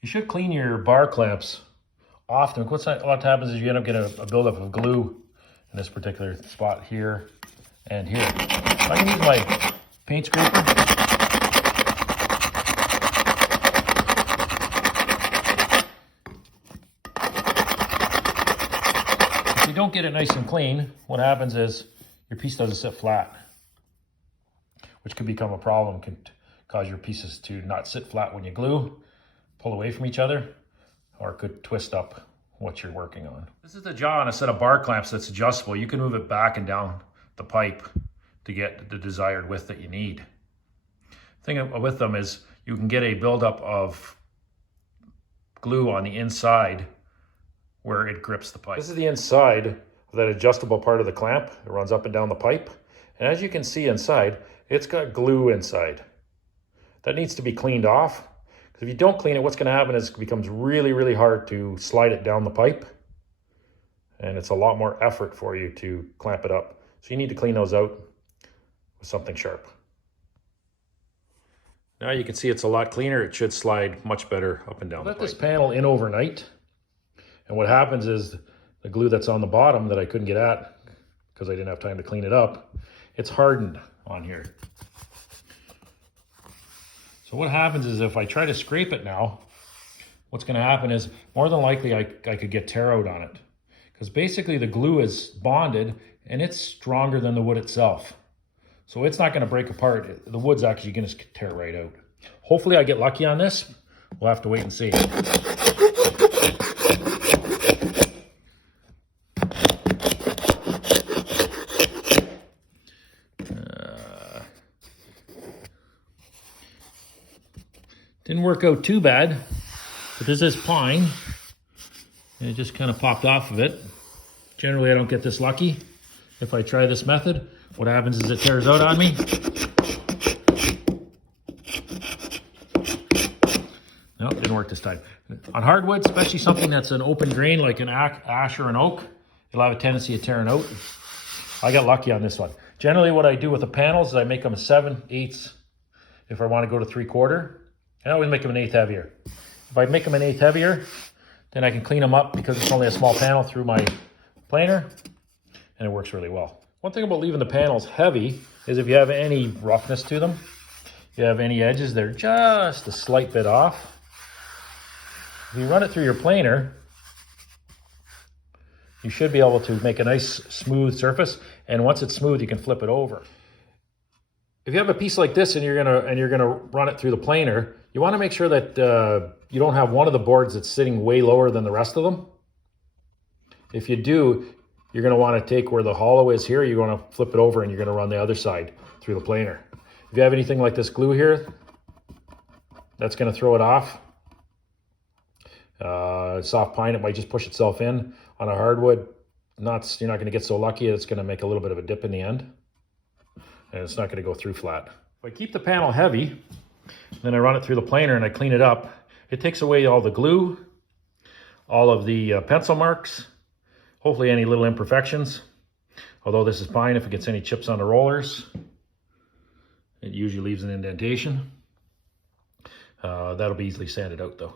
You should clean your bar clamps often. What happens is you end up getting a buildup of glue in this particular spot here and here. I can use my paint scraper. If you don't get it nice and clean, what happens is your piece doesn't sit flat, which could become a problem, can cause your pieces to not sit flat when you glue, pull away from each other, or it could twist up what you're working on. This is the jaw on a set of bar clamps that's adjustable. You can move it back and down the pipe to get the desired width that you need. The thing with them is you can get a buildup of glue on the inside where it grips the pipe. This is the inside of that adjustable part of the clamp. It runs up and down the pipe. And as you can see inside, it's got glue inside. That needs to be cleaned off. Because if you don't clean it, what's going to happen is it becomes really, really hard to slide it down the pipe. And it's a lot more effort for you to clamp it up. So you need to clean those out with something sharp. Now you can see it's a lot cleaner. It should slide much better up and down the pipe. Let this panel in overnight. And what happens is the glue that's on the bottom that I couldn't get at because I didn't have time to clean it up, it's hardened on here. So what happens is if I try to scrape it now, what's going to happen is more than likely I could get tear out on it. Because basically the glue is bonded and it's stronger than the wood itself. So it's not going to break apart. The wood's actually going to tear right out. Hopefully I get lucky on this. We'll have to wait and see. Didn't work out too bad, but this is pine, and it just kind of popped off of it. Generally, I don't get this lucky. If I try this method, what happens is it tears out on me. Nope, didn't work this time. On hardwood, especially something that's an open grain like an ash or an oak, it'll have a tendency of tearing out. I got lucky on this one. Generally, what I do with the panels is I make them a 7/8 if I want to go to 3/4. I always make them an 1/8 heavier. If I make them an 1/8 heavier, then I can clean them up because it's only a small panel through my planer, and it works really well. One thing about leaving the panels heavy is if you have any roughness to them, if you have any edges, they're just a slight bit off. If you run it through your planer, you should be able to make a nice smooth surface, and once it's smooth, you can flip it over. If you have a piece like this and you're gonna run it through the planer, you want to make sure that you don't have one of the boards that's sitting way lower than the rest of them. If you do, you're going to want to take where the hollow is here, you're going to flip it over and you're going to run the other side through the planer. If you have anything like this glue here, that's going to throw it off. Soft pine, it might just push itself in. On a hardwood, you're not going to get so lucky. It's going to make a little bit of a dip in the end, and it's not going to go through flat. If I keep the panel heavy, then I run it through the planer and I clean it up, it takes away all the glue, all of the pencil marks, hopefully any little imperfections. Although this is pine, if it gets any chips on the rollers, it usually leaves an indentation. That'll be easily sanded out though.